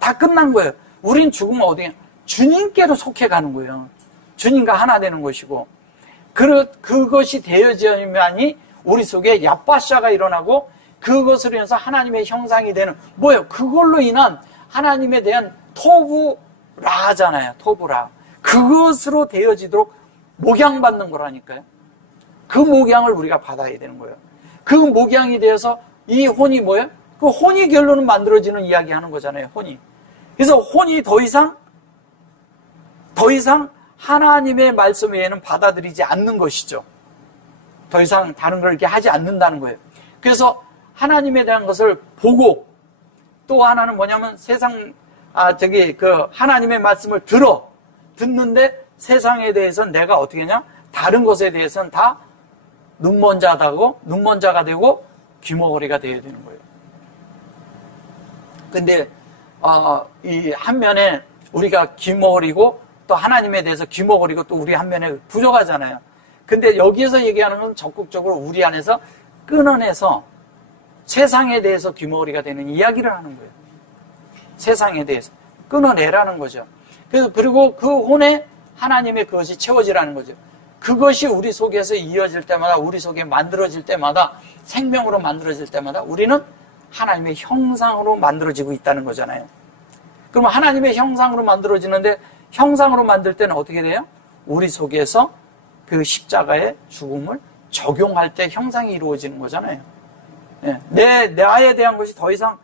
다 끝난 거예요. 우린 죽으면 어디에? 주님께로 속해 가는 거예요. 주님과 하나 되는 것이고. 그것이 되어지면이 우리 속에 야빠샤가 일어나고 그것으로 인해서 하나님의 형상이 되는, 뭐예요? 그걸로 인한 하나님에 대한 토브라잖아요. 토브라. 그것으로 되어지도록 목양받는 거라니까요. 그 목양을 우리가 받아야 되는 거예요. 그 목양이 되어서 이 혼이 뭐예요? 그 혼이 결론은 만들어지는 이야기 하는 거잖아요. 혼이. 그래서 혼이 더 이상 하나님의 말씀 외에는 받아들이지 않는 것이죠. 더 이상 다른 걸 이렇게 하지 않는다는 거예요. 그래서 하나님에 대한 것을 보고 또 하나는 뭐냐면 하나님의 말씀을 듣는데 세상에 대해서는 내가 어떻게 하냐? 다른 것에 대해서는 다 눈먼자가 되고 귀머거리가 되어야 되는 거예요. 근데 이 한면에 우리가 귀머거리고 또 하나님에 대해서 귀머거리고 또 우리 한면에 부족하잖아요. 근데 여기에서 얘기하는 건 적극적으로 우리 안에서 끊어내서 세상에 대해서 귀머거리가 되는 이야기를 하는 거예요. 세상에 대해서 끊어내라는 거죠. 그리고 그 혼에 하나님의 그것이 채워지라는 거죠. 그것이 우리 속에서 이어질 때마다, 우리 속에 만들어질 때마다, 생명으로 만들어질 때마다 우리는 하나님의 형상으로 만들어지고 있다는 거잖아요. 그러면 하나님의 형상으로 만들어지는데 형상으로 만들 때는 어떻게 돼요? 우리 속에서 그 십자가의 죽음을 적용할 때 형상이 이루어지는 거잖아요. 예. 나에 대한 것이 더 이상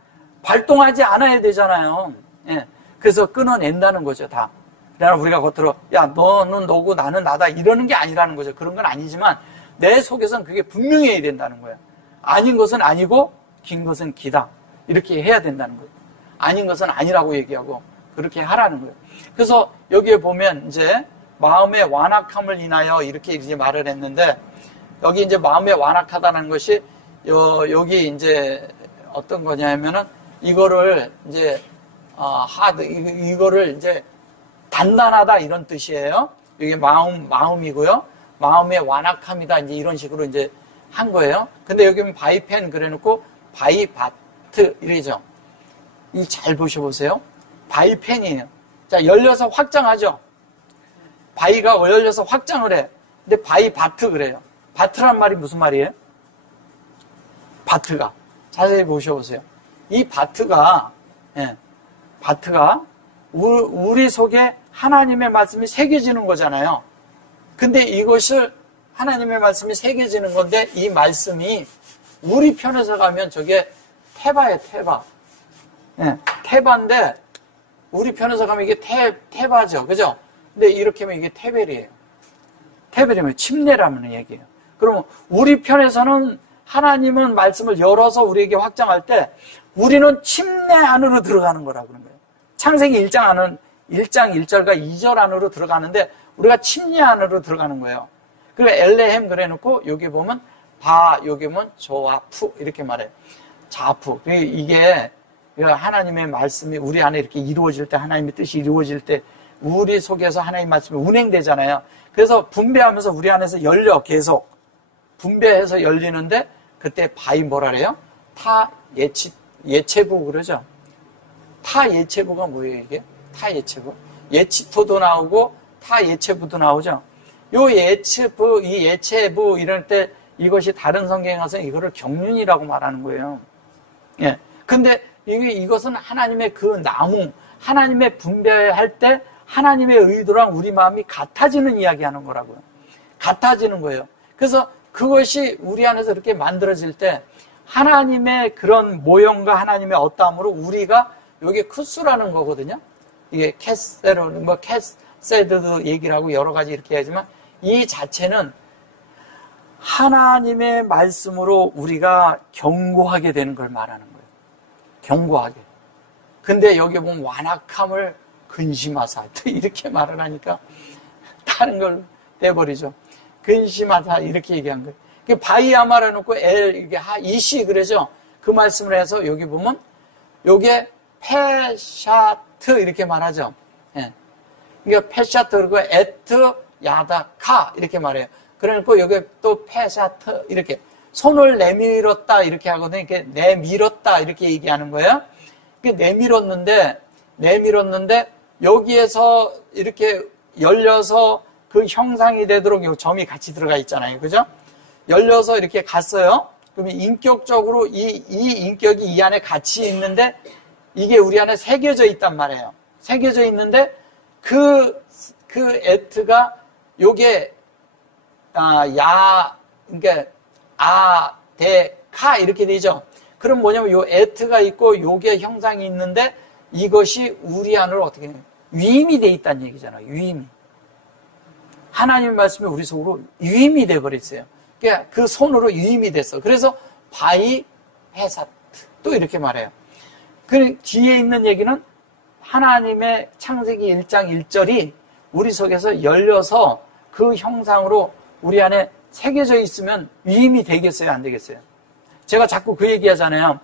발동하지 않아야 되잖아요. 예. 그래서 끊어낸다는 거죠, 다. 그러나 우리가 겉으로, 야, 너는 너고 나는 나다, 이러는 게 아니라는 거죠. 그런 건 아니지만, 내 속에서는 그게 분명해야 된다는 거예요. 아닌 것은 아니고, 긴 것은 기다. 이렇게 해야 된다는 거예요. 아닌 것은 아니라고 얘기하고, 그렇게 하라는 거예요. 그래서 여기에 보면, 이제, 마음의 완악함을 인하여 이렇게 이제 말을 했는데, 여기 이제 마음의 완악하다는 것이, 여기 이제, 어떤 거냐면은, 이거를 이제, 이거를 이제, 단단하다 이런 뜻이에요. 이게 마음이고요. 마음의 완악함이다 이제 이런 식으로 이제 한 거예요. 근데 여기는 바이펜 그래놓고 바이바트 이러죠. 이 잘 보셔보세요. 바이펜이에요. 자, 열려서 확장하죠. 바이가 열려서 확장을 해. 근데 바이바트 그래요. 바트란 말이 무슨 말이에요? 바트가. 자세히 보셔보세요. 이 바트가 우리 속에 하나님의 말씀이 새겨지는 거잖아요. 근데 이것을 하나님의 말씀이 새겨지는 건데 이 말씀이 우리 편에서 가면 저게 테바예요, 테바. 네, 테바인데 우리 편에서 가면 이게 테바죠. 그죠? 근데 이렇게 하면 이게 테벨이에요. 테벨이면 침례라는 얘기예요. 그러면 우리 편에서는 하나님은 말씀을 열어서 우리에게 확장할 때 우리는 침례 안으로 들어가는 거라고 그런 거예요. 창세기 1장 1절과 2절 안으로 들어가는데 우리가 침례 안으로 들어가는 거예요. 그리고 엘레헴 그래놓고 여기 보면 여기 보면 저아프 이렇게 말해요. 자아프. 이게 하나님의 말씀이 우리 안에 이렇게 이루어질 때 하나님의 뜻이 이루어질 때 우리 속에서 하나님의 말씀이 운행되잖아요. 그래서 분배하면서 우리 안에서 열려 계속 분배해서 열리는데 그때 바이 뭐라 그래요? 예체부 그러죠. 타예체부가 뭐예요 이게? 타예체부. 예치토도 나오고 타 예체부도 나오죠. 요 예체부, 이 예체부 이럴 때 이것이 다른 성경에 가서 이거를 경륜이라고 말하는 거예요. 예. 근데 이것은 하나님의 그 나무, 하나님의 분배할 때 하나님의 의도랑 우리 마음이 같아지는 이야기 하는 거라고요. 같아지는 거예요. 그래서 그것이 우리 안에서 이렇게 만들어질 때 하나님의 그런 모형과 하나님의 어떠함으로 우리가 이게 크수라는 거거든요. 이게 캐세로, 뭐 캐세드도 얘기를 하고 여러 가지 이렇게 하지만 이 자체는 하나님의 말씀으로 우리가 경고하게 되는 걸 말하는 거예요. 경고하게. 근데 여기 보면 완악함을 근심하사 이렇게 말을 하니까 다른 걸 떼버리죠. 근심하사 이렇게 얘기한 거예요. 바이아마라 놓고 이게 이시 그러죠. 그 말씀을 해서 여기 보면 요게 페샤트 이렇게 말하죠. 예. 그러니까 페샤트 그리고 에트 야다카 이렇게 말해요. 그러니까 여기 또 페샤트 이렇게 손을 내밀었다 이렇게 하거든요. 이렇게 내밀었다 이렇게 얘기하는 거예요. 내밀었는데 여기에서 이렇게 열려서 그 형상이 되도록 이 점이 같이 들어가 있잖아요. 그죠? 열려서 이렇게 갔어요. 그러면 인격적으로 이 인격이 이 안에 같이 있는데 이게 우리 안에 새겨져 있단 말이에요. 새겨져 있는데 그 에트가 요게 그러니까 카 이렇게 되죠. 그럼 뭐냐면 요 에트가 있고 요게 형상이 있는데 이것이 우리 안으로 어떻게 위임이 돼 있다는 얘기잖아요. 위임이. 하나님의 말씀이 우리 속으로 위임이 돼 버렸어요. 그러니까 그 손으로 위임이 됐어. 그래서 바이 헤사트 또 이렇게 말해요. 그 뒤에 있는 얘기는 하나님의 창세기 1장 1절이 우리 속에서 열려서 그 형상으로 우리 안에 새겨져 있으면 위임이 되겠어요? 안 되겠어요? 제가 자꾸 그 얘기 하잖아요.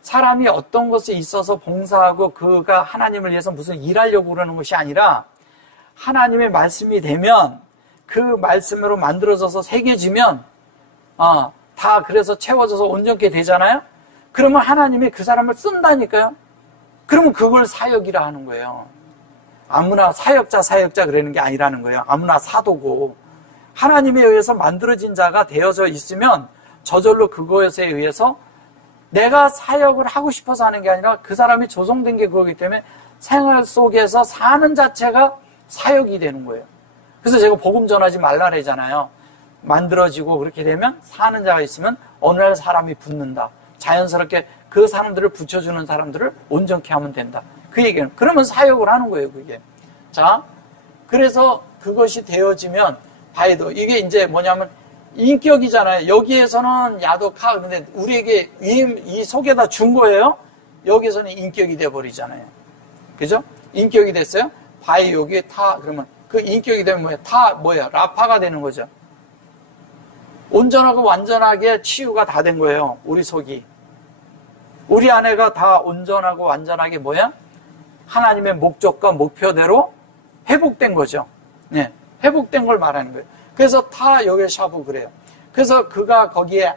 사람이 어떤 것에 있어서 봉사하고 그가 하나님을 위해서 무슨 일하려고 그러는 것이 아니라 하나님의 말씀이 되면 그 말씀으로 만들어져서 새겨지면 다 그래서 채워져서 온전케 되잖아요. 그러면 하나님이 그 사람을 쓴다니까요. 그러면 그걸 사역이라 하는 거예요. 아무나 사역자 그러는 게 아니라는 거예요. 아무나 사도고 하나님에 의해서 만들어진 자가 되어져 있으면 저절로 그것에 의해서 내가 사역을 하고 싶어서 하는 게 아니라 그 사람이 조성된 게 그거기 때문에 생활 속에서 사는 자체가 사역이 되는 거예요. 그래서 제가 복음 전하지 말라 그러잖아요. 만들어지고 그렇게 되면 사는 자가 있으면 어느 날 사람이 붙는다. 자연스럽게 그 사람들을 붙여주는 사람들을 온전케 하면 된다. 그 얘기는. 그러면 사역을 하는 거예요, 그게. 자, 그래서 그것이 되어지면 바이도 이게 이제 뭐냐면 인격이잖아요. 여기에서는 야도카 그런데 우리에게 이 속에다 준 거예요. 여기서는 인격이 돼버리잖아요. 그죠? 인격이 됐어요. 바이 여기에 타 그러면 그 인격이 되면 뭐예요? 타 뭐예요? 라파가 되는 거죠. 온전하고 완전하게 치유가 다 된 거예요. 우리 속이. 우리 안에가 다 온전하고 완전하게 뭐야? 하나님의 목적과 목표대로 회복된 거죠. 네, 회복된 걸 말하는 거예요. 그래서 타 여기 샤브 그래요. 그래서 그가 거기에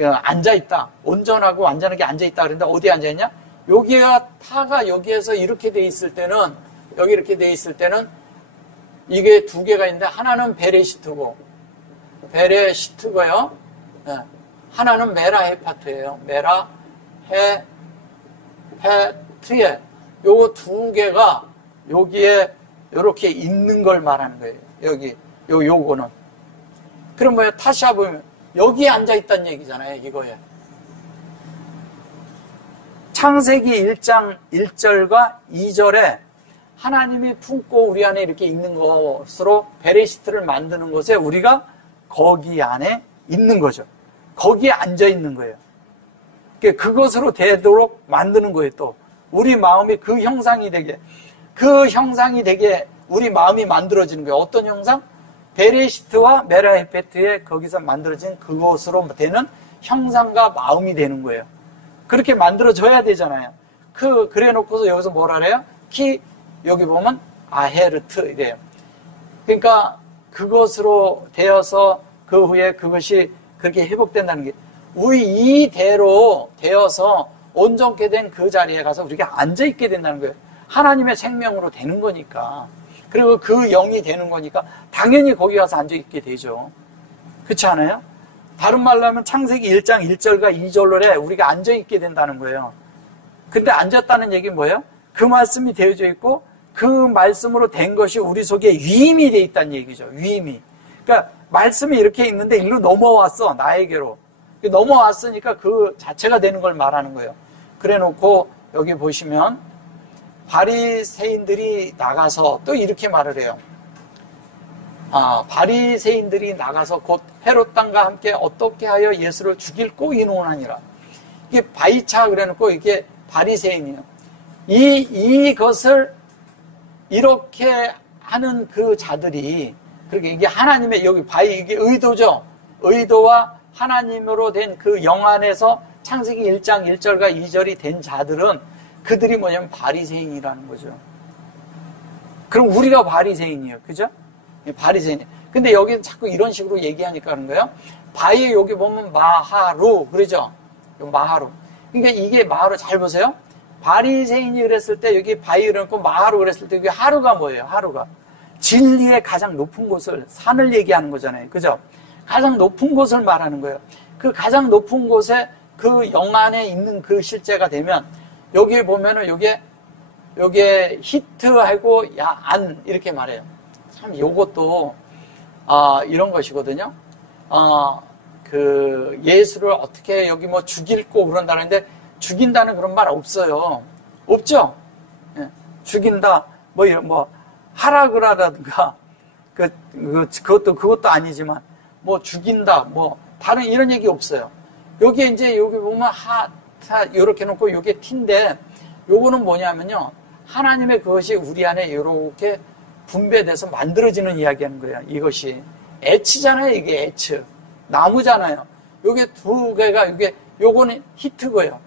앉아있다. 온전하고 완전하게 앉아있다. 그런데 어디에 앉아있냐? 여기가 타가 여기에서 이렇게 돼 있을 때는 여기 이렇게 돼 있을 때는 이게 두 개가 있는데 하나는 베레시트고 베레시트고요. 네. 하나는 메라헤파트예요. 메라헤파트에 요 두 개가 여기에 이렇게 있는 걸 말하는 거예요. 여기 요거는. 그럼 뭐예요? 타샤 보면 여기에 앉아 있다는 얘기잖아요. 이거에. 창세기 1장 1절과 2절에 하나님이 품고 우리 안에 이렇게 있는 것으로 베레시트를 만드는 것에 우리가 거기 안에 있는 거죠. 거기에 앉아 있는 거예요. 그것으로 되도록 만드는 거예요. 또 우리 마음이 그 형상이 되게 우리 마음이 만들어지는 거예요. 어떤 형상? 베레시트와 메라헤페트에 거기서 만들어진 그것으로 되는 형상과 마음이 되는 거예요. 그렇게 만들어져야 되잖아요. 그래 놓고서 여기서 뭐라 그래요? 여기 보면 아헤르트 이래요. 그러니까 그것으로 되어서 그 후에 그것이 그렇게 회복된다는 게 우리 이대로 되어서 온전케 된 그 자리에 가서 우리가 앉아있게 된다는 거예요. 하나님의 생명으로 되는 거니까. 그리고 그 영이 되는 거니까 당연히 거기 가서 앉아있게 되죠. 그렇지 않아요? 다른 말로 하면 창세기 1장 1절과 2절에 우리가 앉아있게 된다는 거예요. 근데 앉았다는 얘기는 뭐예요? 그 말씀이 되어져 있고 그 말씀으로 된 것이 우리 속에 위임이 되어 있다는 얘기죠. 위임이. 그러니까 말씀이 이렇게 있는데 일로 넘어왔어. 나에게로. 넘어왔으니까 그 자체가 되는 걸 말하는 거예요. 그래 놓고 여기 보시면 바리새인들이 나가서 또 이렇게 말을 해요. 바리새인들이 나가서 곧 헤롯 땅과 함께 어떻게 하여 예수를 죽일 꼬이노나니라. 이게 바이차 그래놓고 이게 바리새인이에요. 이것을 이렇게 하는 그 자들이, 그렇게 이게 하나님의 여기 이게 의도죠. 의도와 하나님으로 된 그 영 안에서 창세기 1장 1절과 2절이 된 자들은 그들이 뭐냐면 바리새인이라는 거죠. 그럼 우리가 바리새인이에요. 그죠? 바리새인. 근데 여기는 자꾸 이런 식으로 얘기하니까 그런 거예요. 바위 여기 보면 마하루 그러죠? 마하루. 그러니까 이게 마하루 잘 보세요. 바리새인이 그랬을 때 여기 바위 그랬고 마하루 그랬을 때 여기 하루가 뭐예요? 하루가 진리의 가장 높은 곳을 산을 얘기하는 거잖아요. 그죠? 가장 높은 곳을 말하는 거예요. 그 가장 높은 곳에 그 영 안에 있는 그 실제가 되면 여기 보면은 요게 히트하고 안 이렇게 말해요. 참 요것도 이런 것이거든요. 그 예수를 어떻게 여기 뭐 죽일고 그런다는데 죽인다는 그런 말 없어요. 없죠? 예. 죽인다 뭐 하라그라든가 그것도 아니지만 뭐 죽인다 뭐 다른 이런 얘기 없어요. 여기 이제 여기 보면 요렇게 놓고 요게 T인데 요거는 뭐냐면요. 하나님의 그것이 우리 안에 이렇게 분배돼서 만들어지는 이야기하는 거예요. 이것이 애치잖아요. 이게 애치 나무잖아요. 요게 두 개가 요거는 히트고요.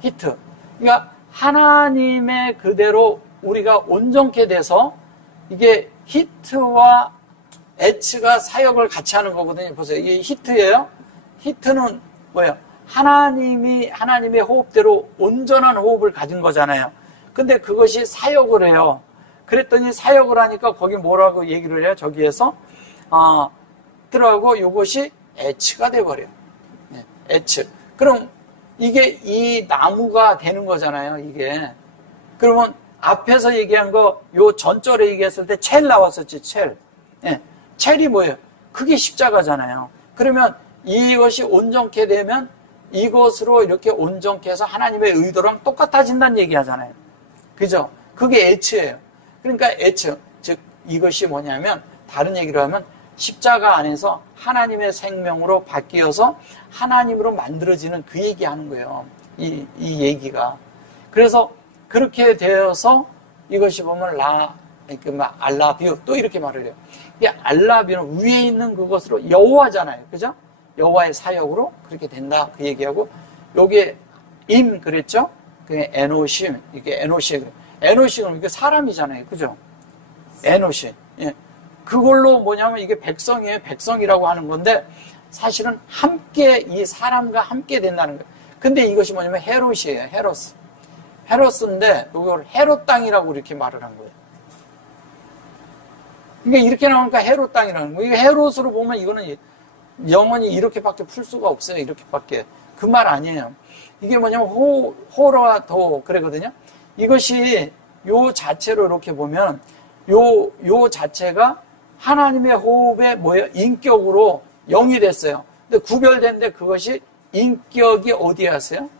히트. 그러니까 하나님의 그대로 우리가 온전케 돼서 이게 히트와 애치가 사역을 같이 하는 거거든요. 보세요. 이게 히트예요. 히트는 뭐예요? 하나님의 호흡대로 온전한 호흡을 가진 거잖아요. 근데 그것이 사역을 해요. 그랬더니 사역을 하니까 거기 뭐라고 얘기를 해요? 저기에서 들어가고 요것이 애치가 돼버려요. 네, 애치. 그럼 이게 이 나무가 되는 거잖아요. 이게. 그러면 앞에서 얘기한 거 요 전절에 얘기했을 때 첼 나왔었지. 첼. 네, 첼이 뭐예요? 그게 십자가잖아요. 그러면 이것이 온전케 되면 이것으로 이렇게 온전케 해서 하나님의 의도랑 똑같아진다는 얘기 하잖아요. 그죠? 그게 애치예요. 그러니까 애치, 즉 이것이 뭐냐면 다른 얘기로 하면 십자가 안에서 하나님의 생명으로 바뀌어서 하나님으로 만들어지는 그 얘기하는 거예요. 이 얘기가. 그래서 그렇게 되어서 이것이 보면 알라뷰 또 이렇게 말을 해요. 이 알라뷰는 위에 있는 그것으로 여호와잖아요. 그죠? 여호와의 사역으로 그렇게 된다 그 얘기하고 요게 임 그랬죠? 그게 에노심 이게 에노심은 이게 사람이잖아요. 그죠? 에노심. 예. 그걸로 뭐냐면 이게 백성이에요. 백성이라고 하는 건데 사실은 함께 이 사람과 함께 된다는 거예요. 근데 이것이 뭐냐면 헤롯이에요. 헤롯인데 이걸 헤롯 땅이라고 이렇게 말을 한 거예요. 그러니까 이렇게 나오니까 헤롯 땅이라는 거예요. 헤롯으로 보면 이거는 영원히 이렇게밖에 풀 수가 없어요. 이렇게밖에. 그 말 아니에요. 이게 뭐냐면 호러와 도 그러거든요. 이것이 요 자체로 이렇게 보면 요 자체가 하나님의 호흡의 인격으로 영이 됐어요. 근데 구별된데 그것이 인격이 어디에 왔어요?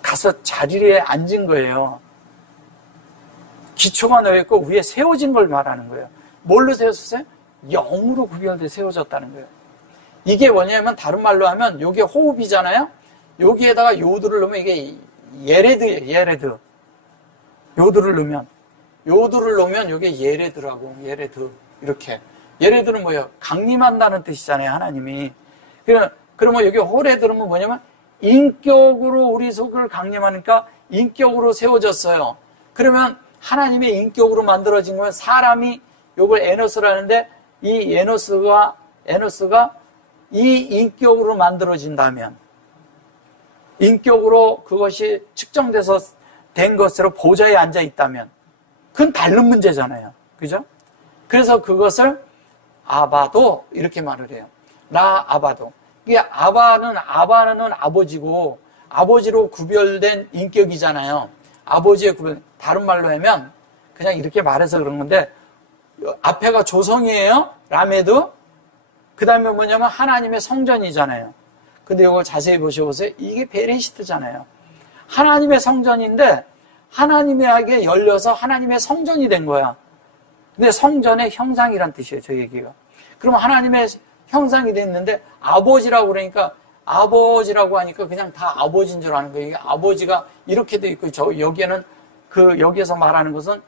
가서 자리에 앉은 거예요. 기초가 놓여있고 위에 세워진 걸 말하는 거예요. 뭘로 세웠어요? 영으로 구별돼 세워졌다는 거예요. 이게 뭐냐면 다른 말로 하면 이게 호흡이잖아요. 여기에다가 요드를 넣으면 이게 예레드예요. 예레드. 요드를 넣으면 이게 예레드라고. 예레드. 이렇게. 예레드는 뭐예요? 강림한다는 뜻이잖아요. 하나님이. 그러면 여기 호레 들으면 뭐냐면 인격으로 우리 속을 강림하니까 인격으로 세워졌어요. 그러면 하나님의 인격으로 만들어진 거면 사람이 요걸 에노스라는데 이 에노스가 이 인격으로 만들어진다면 인격으로 그것이 측정돼서 된 것으로 보좌에 앉아 있다면 그건 다른 문제잖아요. 그죠? 그래서 그것을 아바도 이렇게 말을 해요. 라 아바도. 이게 아바는 아버지고 아버지로 구별된 인격이잖아요. 아버지의 구별. 다른 말로 하면 그냥 이렇게 말해서 그런 건데 앞에가 조성이에요. 라메드. 그 다음에 뭐냐면 하나님의 성전이잖아요. 근데 이걸 자세히 보셔보세요. 이게 베레시트잖아요. 하나님의 성전인데 하나님에게 열려서 하나님의 성전이 된 거야. 근데 성전의 형상이란 뜻이에요. 저 얘기가. 그럼 하나님의 형상이 됐는데 아버지라고 그러니까 아버지라고 하니까 그냥 다 아버지인 줄 아는 거예요. 이게 아버지가 이렇게 돼 있고 여기에는 여기에서 말하는 것은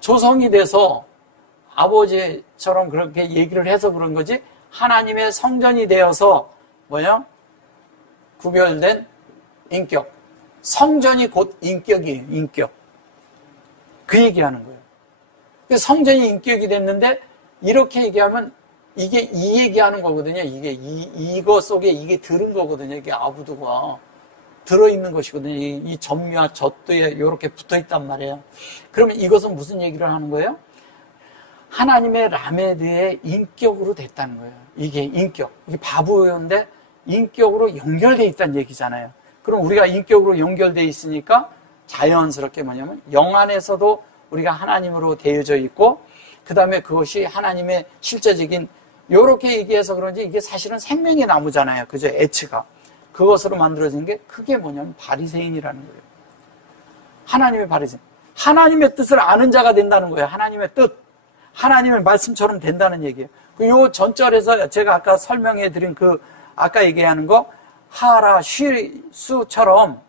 조성이 돼서 아버지처럼 그렇게 얘기를 해서 그런 거지 하나님의 성전이 되어서 뭐예요? 구별된 인격. 성전이 곧 인격이에요. 인격. 그 얘기하는 거예요. 성전이 인격이 됐는데 이렇게 얘기하면 이게 이 얘기하는 거거든요. 이게 이거 속에 이게 들은 거거든요. 이게 아부두가 들어있는 것이거든요. 이 점유와 젖도에 이렇게 붙어있단 말이에요. 그러면 이것은 무슨 얘기를 하는 거예요? 하나님의 라메드의 인격으로 됐다는 거예요. 이게 인격. 이게 바보인데 인격으로 연결되어 있다는 얘기잖아요. 그럼 우리가 인격으로 연결되어 있으니까 자연스럽게 뭐냐면 영 안에서도 우리가 하나님으로 되어져 있고 그 다음에 그것이 하나님의 실제적인 이렇게 얘기해서 그런지 이게 사실은 생명의 나무잖아요. 그죠? 애츠가. 그것으로 만들어진 게 그게 뭐냐면 바리새인이라는 거예요. 하나님의 바리새인. 하나님의 뜻을 아는 자가 된다는 거예요. 하나님의 뜻. 하나님의 말씀처럼 된다는 얘기예요. 요 전절에서 제가 아까 설명해 드린 아까 얘기하는 거 하라슈처럼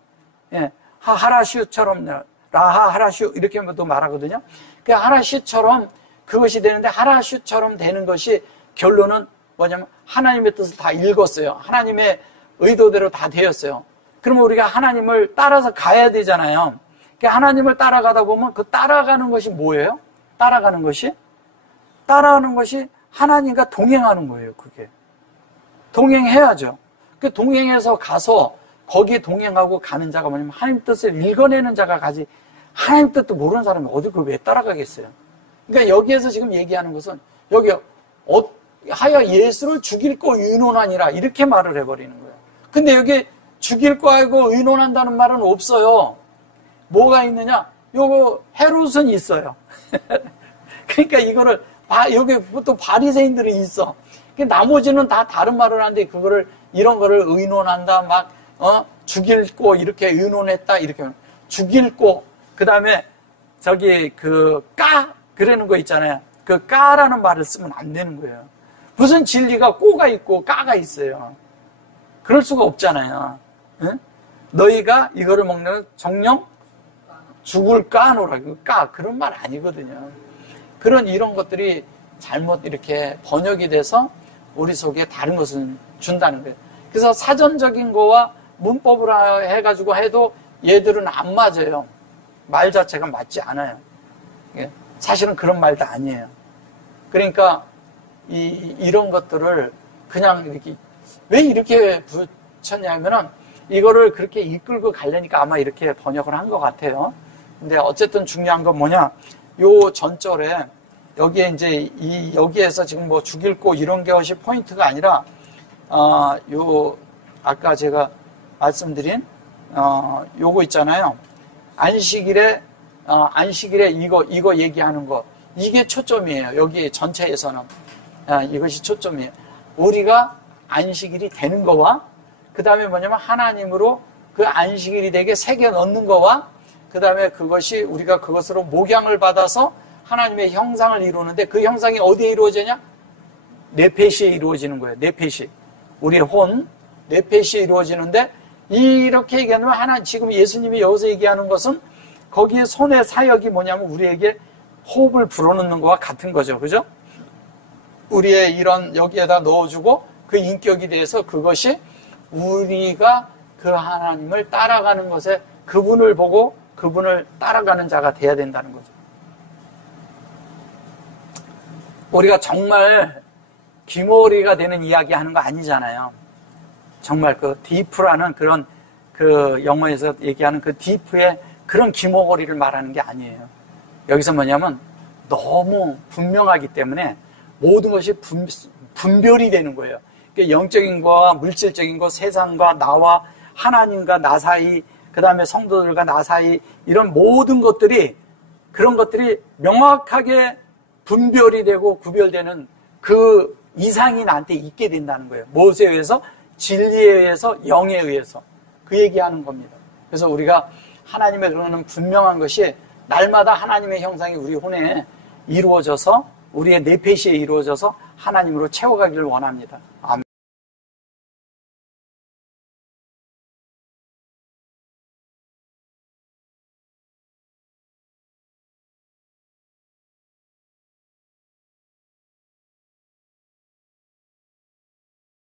예, 하라슈처럼 라하라슈 이렇게 또 말하거든요. 그 하라슈처럼 그것이 되는데 하라슈처럼 되는 것이 결론은 뭐냐면 하나님의 뜻을 다 읽었어요. 하나님의 의도대로 다 되었어요. 그러면 우리가 하나님을 따라서 가야 되잖아요. 그러니까 하나님을 따라가다 보면 그 따라가는 것이 뭐예요? 따라가는 것이 하나님과 동행하는 거예요. 그게 동행해야죠. 그 동행해서 가서 거기에 동행하고 가는 자가 뭐냐면 하나님 뜻을 읽어내는 자가 가지 하나님 뜻도 모르는 사람이 어디 그걸 왜 따라가겠어요? 그러니까 여기에서 지금 얘기하는 것은 여기 하여 예수를 죽일 거 의논하니라 이렇게 말을 해버리는 거예요. 근데 여기 죽일 거하고 의논한다는 말은 없어요. 뭐가 있느냐? 요거 헤롯은 있어요. 그러니까 이거를 여기 또 바리새인들이 있어. 나머지는 다 다른 말을 하는데 그거를 이런 거를 의논한다 막 죽일 거 이렇게 의논했다 이렇게 죽일 거 그다음에 저기 그러는 거 있잖아요. 그 까라는 말을 쓰면 안 되는 거예요. 무슨 진리가 꼬가 있고 까가 있어요. 그럴 수가 없잖아요. 응? 너희가 이거를 먹는 정령 죽을 까노라. 그런 말 아니거든요. 이런 것들이 잘못 이렇게 번역이 돼서 우리 속에 다른 것을 준다는 거예요. 그래서 사전적인 거와 문법으로 해가지고 해도 얘들은 안 맞아요. 말 자체가 맞지 않아요. 사실은 그런 말도 아니에요. 그러니까 이런 것들을 그냥 이렇게 왜 이렇게 붙였냐면은 이거를 그렇게 이끌고 가려니까 아마 이렇게 번역을 한 것 같아요. 근데 어쨌든 중요한 건 뭐냐? 요 전절에 여기에 이제 여기에서 지금 뭐 죽일 거 이런 것이 포인트가 아니라 아까 제가 말씀드린 요거 있잖아요. 안식일에 이거 얘기하는 거 이게 초점이에요. 여기 전체에서는 이것이 초점이에요. 우리가 안식일이 되는 거와 그 다음에 뭐냐면 하나님으로 그 안식일이 되게 새겨 넣는 거와 그 다음에 그것이 우리가 그것으로 목양을 받아서 하나님의 형상을 이루는데 그 형상이 어디에 이루어지냐? 네페시에 이루어지는 거예요. 네페시. 우리의 네페시에 이루어지는데 이렇게 얘기하면 지금 예수님이 여기서 얘기하는 것은 거기에 손의 사역이 뭐냐면 우리에게 호흡을 불어넣는 것과 같은 거죠. 그죠? 우리의 이런 여기에다 넣어주고 그 인격이 돼서 그것이 우리가 그 하나님을 따라가는 것에 그분을 보고 그분을 따라가는 자가 돼야 된다는 거죠. 우리가 정말 귀머리가 되는 이야기 하는 거 아니잖아요. 정말 디프라는 그런 그 영어에서 얘기하는 그 디프의 그런 기모거리를 말하는 게 아니에요. 여기서 뭐냐면 너무 분명하기 때문에 모든 것이 분별이 되는 거예요. 그러니까 영적인 거와 물질적인 거, 세상과 나와 하나님과 나 사이, 그 다음에 성도들과 나 사이, 이런 모든 것들이, 그런 것들이 명확하게 분별이 되고 구별되는 그 이상이 나한테 있게 된다는 거예요. 무엇에 의해서? 진리에 의해서, 영에 의해서. 그 얘기하는 겁니다. 그래서 우리가 하나님의 그러는 분명한 것이 날마다 하나님의 형상이 우리 혼에 이루어져서, 우리의 내페시에 이루어져서 하나님으로 채워가기를 원합니다. 아멘.